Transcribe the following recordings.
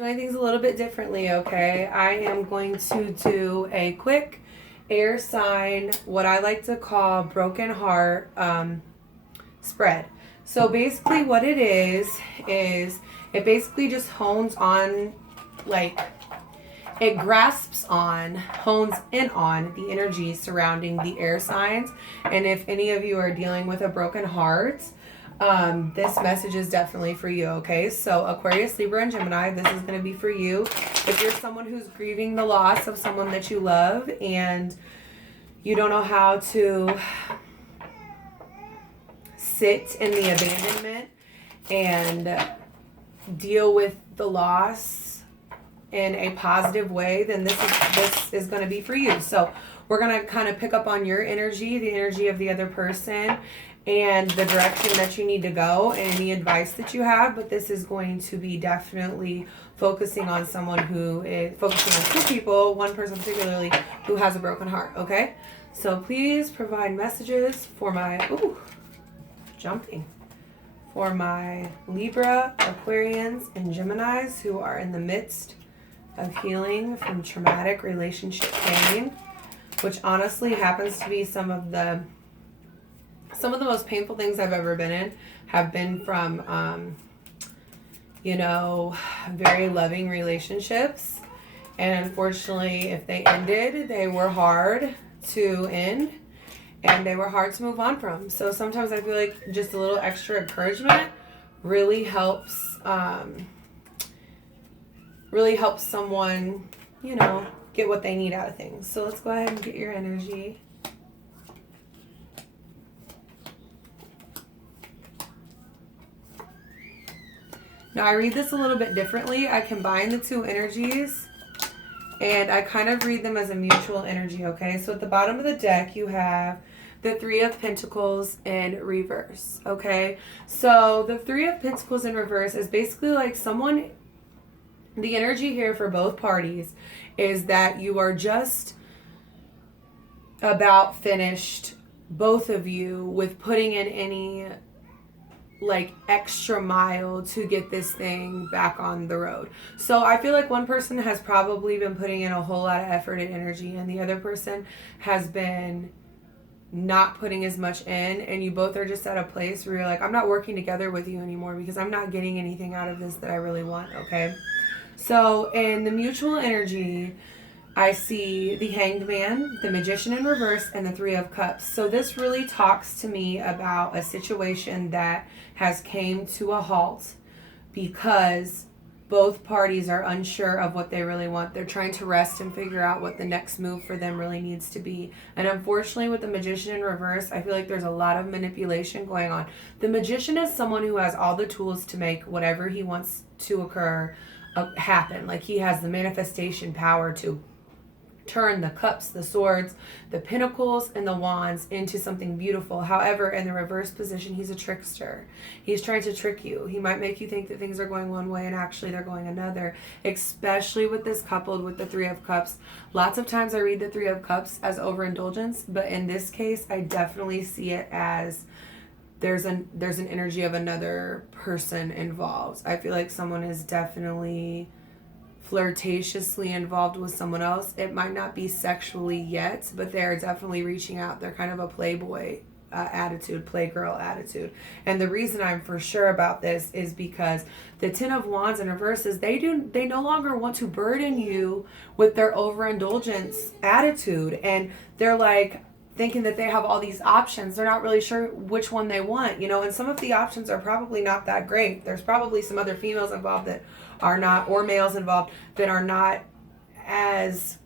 Doing things a little bit differently, okay? I am going to do a quick air sign, what I like to call broken heart spread. So basically what it is it basically just hones on, like, it grasps on, hones in on the energy surrounding the air signs. And if any of you are dealing with a broken heart, this message is definitely for you, okay? So Aquarius, Libra, and Gemini, this is going to be for you. If you're someone who's grieving the loss of someone that you love and you don't know how to sit in the abandonment and deal with the loss in a positive way, then this is going to be for you. So we're going to kind of pick up on your energy, the energy of the other person, and the direction that you need to go and any advice that you have. But this is going to be definitely focusing on someone who is focusing on two people, one person particularly who has a broken heart, okay? So please provide messages for my, for my Libra, Aquarians, and Geminis who are in the midst of healing from traumatic relationship pain, which honestly happens to be some of the most painful things I've ever been in have been from, very loving relationships. And unfortunately, if they ended, they were hard to end and they were hard to move on from. So sometimes I feel like just a little extra encouragement really helps someone, get what they need out of things. So let's go ahead and get your energy. Now I read this a little bit differently. I combine the two energies and I kind of read them as a mutual energy, okay? So at the bottom of the deck you have the Three of Pentacles in reverse, okay? So the Three of Pentacles in reverse is basically like someone, the energy here for both parties is that you are just about finished, both of you, with putting in any like extra mile to get this thing back on the road. So I feel like one person has probably been putting in a whole lot of effort and energy and the other person has been not putting as much in, and you both are just at a place where you're like, I'm not working together with you anymore because I'm not getting anything out of this that I really want, okay? So in the mutual energy, I see the Hanged Man, the Magician in reverse, and the Three of Cups. So this really talks to me about a situation that has came to a halt because both parties are unsure of what they really want. They're trying to rest and figure out what the next move for them really needs to be. And unfortunately, with the Magician in reverse, I feel like there's a lot of manipulation going on. The Magician is someone who has all the tools to make whatever he wants to occur happen. Like he has the manifestation power to turn the cups, the swords, the pentacles, and the wands into something beautiful. However, in the reverse position, he's a trickster. He's trying to trick you. He might make you think that things are going one way and actually they're going another, especially with this coupled with the Three of Cups. Lots of times I read the Three of Cups as overindulgence, but in this case, I definitely see it as there's an energy of another person involved. I feel like someone is definitely flirtatiously involved with someone else. It might not be sexually yet, but they're definitely reaching out. They're kind of a playboy attitude, playgirl attitude. And the reason I'm for sure about this is because the Ten of Wands in reverse is they no longer want to burden you with their overindulgence attitude, and they're like thinking that they have all these options. They're not really sure which one they want, and some of the options are probably not that great. There's probably some other females involved that are not, or males involved that are not as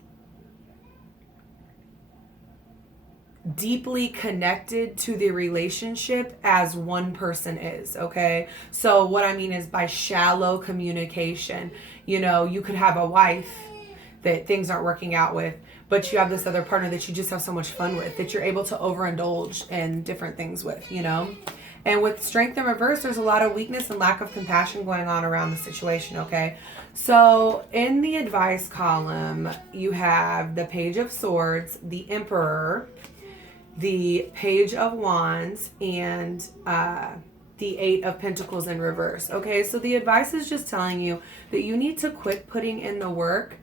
deeply connected to the relationship as one person is, okay? So what I mean is by shallow communication, you could have a wife that things aren't working out with, but you have this other partner that you just have so much fun with, that you're able to overindulge in different things with, And with Strength in reverse, there's a lot of weakness and lack of compassion going on around the situation, okay? So in the advice column, you have the Page of Swords, the Emperor, the Page of Wands, and the Eight of Pentacles in reverse. Okay, so the advice is just telling you that you need to quit putting in the work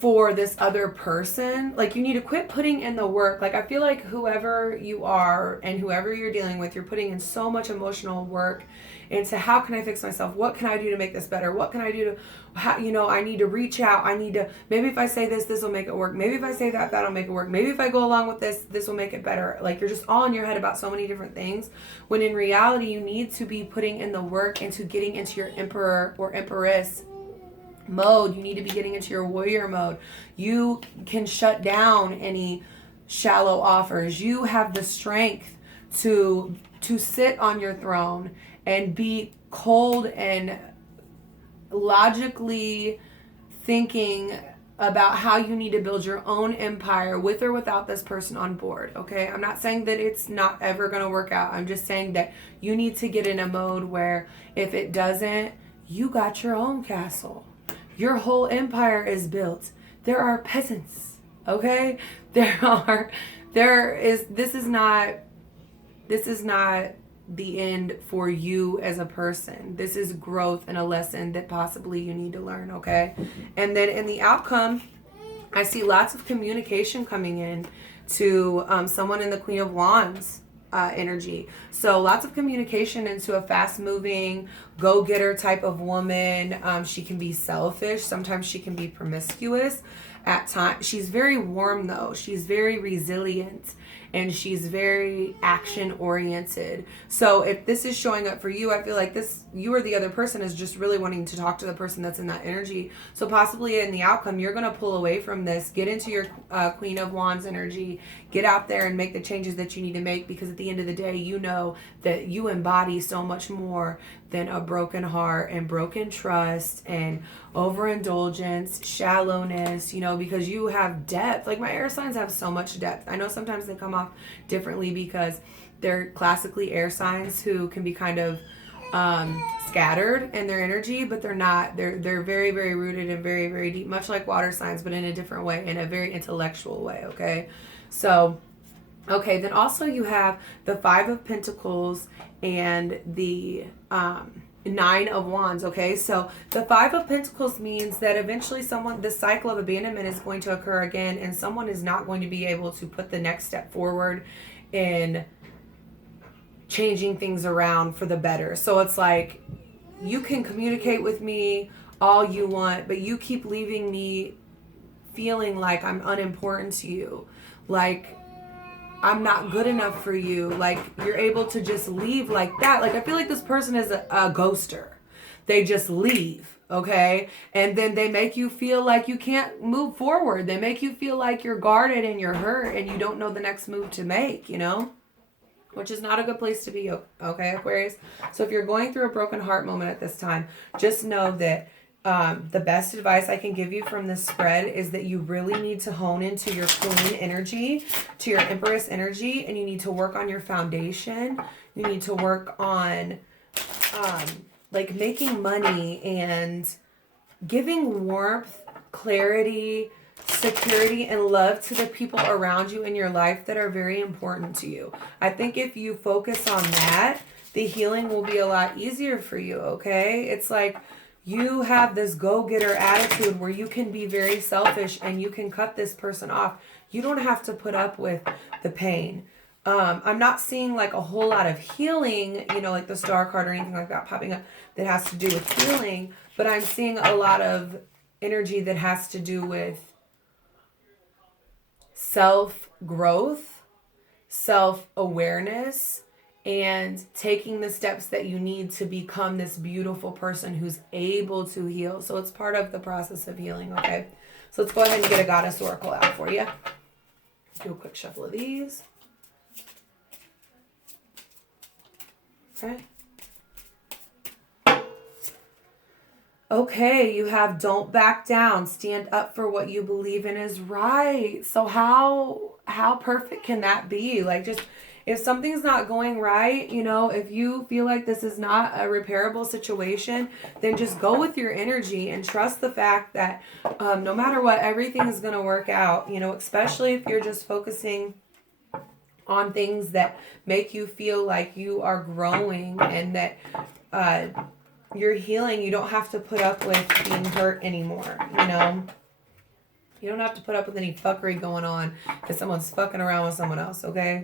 for this other person. Like, you need to quit putting in the work. Like, I feel like whoever you are and whoever you're dealing with, you're putting in so much emotional work into how can I fix myself? What can I do to make this better? What can I do to, how, you know, I need to reach out. I need to, maybe if I say this, this will make it work. Maybe if I say that, that'll make it work. Maybe if I go along with this, this will make it better. Like, you're just all in your head about so many different things, when in reality, you need to be putting in the work into getting into your emperor or empress mode. You need to be getting into your warrior mode. You can shut down any shallow offers. You have the strength to sit on your throne and be cold and logically thinking about how you need to build your own empire with or without this person on board. Okay, I'm not saying that it's not ever going to work out. I'm just saying that you need to get in a mode where if it doesn't, you got your own castle. Your whole empire is built. There are peasants, okay? This is not the end for you as a person. This is growth and a lesson that possibly you need to learn, okay? And then in the outcome, I see lots of communication coming in to someone in the Queen of Wands energy. So lots of communication into a fast-moving, go-getter type of woman. She can be selfish. Sometimes she can be promiscuous. At times, she's very warm though. She's very resilient. And she's very action-oriented. So if this is showing up for you, I feel like you or the other person is just really wanting to talk to the person that's in that energy. So possibly in the outcome, you're going to pull away from this, get into your Queen of Wands energy, get out there and make the changes that you need to make, because at the end of the day, you know that you embody so much more than a broken heart and broken trust and overindulgence, shallowness, you know, because you have depth. Like, my air signs have so much depth. I know sometimes they come off differently because they're classically air signs who can be kind of scattered in their energy, but they're not. They're very, very rooted and very, very deep, much like water signs, but in a different way, in a very intellectual way, okay? So, okay, then also you have the Five of Pentacles and the Nine of Wands, okay? So the Five of Pentacles means that eventually this cycle of abandonment is going to occur again, and someone is not going to be able to put the next step forward in changing things around for the better. So it's like, you can communicate with me all you want, but you keep leaving me feeling like I'm unimportant to you. Like, I'm not good enough for you. Like, you're able to just leave like that. Like, I feel like this person is a ghoster. They just leave, okay? And then they make you feel like you can't move forward. They make you feel like you're guarded and you're hurt and you don't know the next move to make, you know? Which is not a good place to be, okay, Aquarius? So if you're going through a broken heart moment at this time, just know that the best advice I can give you from this spread is that you really need to hone into your Queen energy, to your Empress energy, and you need to work on your foundation. You need to work on like making money and giving warmth, clarity, security, and love to the people around you in your life that are very important to you. I think if you focus on that, the healing will be a lot easier for you, okay? It's like, you have this go-getter attitude where you can be very selfish and you can cut this person off. You don't have to put up with the pain. I'm not seeing like a whole lot of healing, you know, like the Star card or anything like that popping up that has to do with healing, but I'm seeing a lot of energy that has to do with self-growth, self-awareness, and taking the steps that you need to become this beautiful person who's able to heal. So it's part of the process of healing, okay? So let's go ahead and get a Goddess Oracle out for you. Do a quick shuffle of these. Okay. Okay, you have don't back down. Stand up for what you believe in is right. So how perfect can that be? Like, just if something's not going right, you know, if you feel like this is not a repairable situation, then just go with your energy and trust the fact that no matter what, everything is going to work out, you know, especially if you're just focusing on things that make you feel like you are growing and that you're healing. You don't have to put up with being hurt anymore, you know? You don't have to put up with any fuckery going on because someone's fucking around with someone else, okay?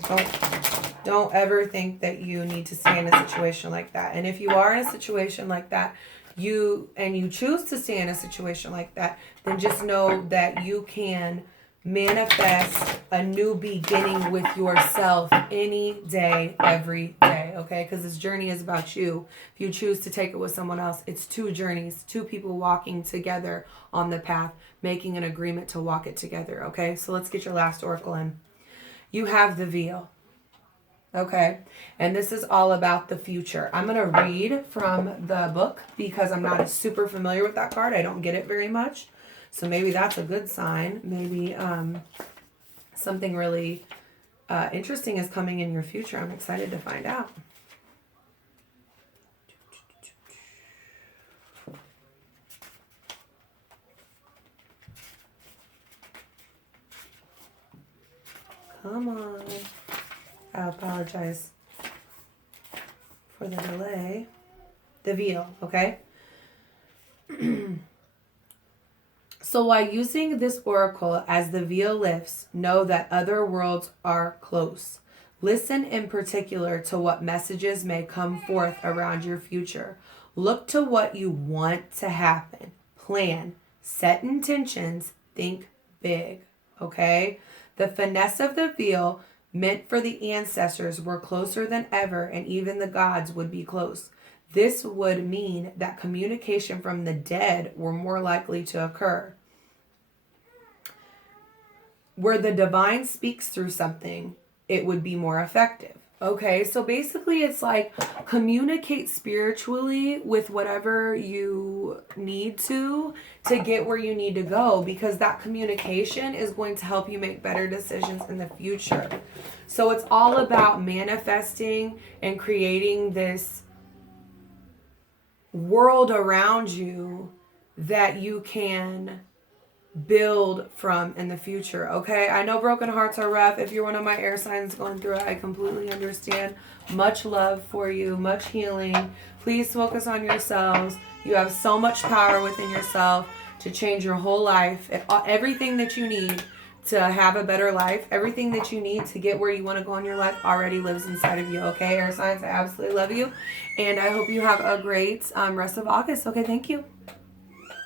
Don't ever think that you need to stay in a situation like that. And if you are in a situation like that, you choose to stay in a situation like that, then just know that you can manifest a new beginning with yourself any day, every day, okay? Because this journey is about you. If you choose to take it with someone else, it's two journeys, two people walking together on the path, making an agreement to walk it together, okay? So let's get your last oracle in. You have the veil, okay? And this is all about the future. I'm going to read from the book because I'm not super familiar with that card. I don't get it very much. So maybe that's a good sign. Maybe something really interesting is coming in your future. I'm excited to find out. Come on. I apologize for the delay. The veil, okay? So while using this oracle as the veil lifts, know that other worlds are close. Listen in particular to what messages may come forth around your future. Look to what you want to happen. Plan. Set intentions. Think big. Okay? The finesse of the veil meant for the ancestors were closer than ever, and even the gods would be close. This would mean that communication from the dead were more likely to occur. Where the divine speaks through something, it would be more effective. Okay, so basically it's like communicate spiritually with whatever you need to get where you need to go, because that communication is going to help you make better decisions in the future. So it's all about manifesting and creating this world around you that you can build from in the future, okay? I know broken hearts are rough. If you're one of my air signs going through it, I completely understand. Much love for you, much healing. Please focus on yourselves. You have so much power within yourself to change your whole life. Everything that you need to have a better life, everything that you need to get where you want to go in your life already lives inside of you, okay? Air signs, I absolutely love you. And I hope you have a great rest of August. Okay, thank you.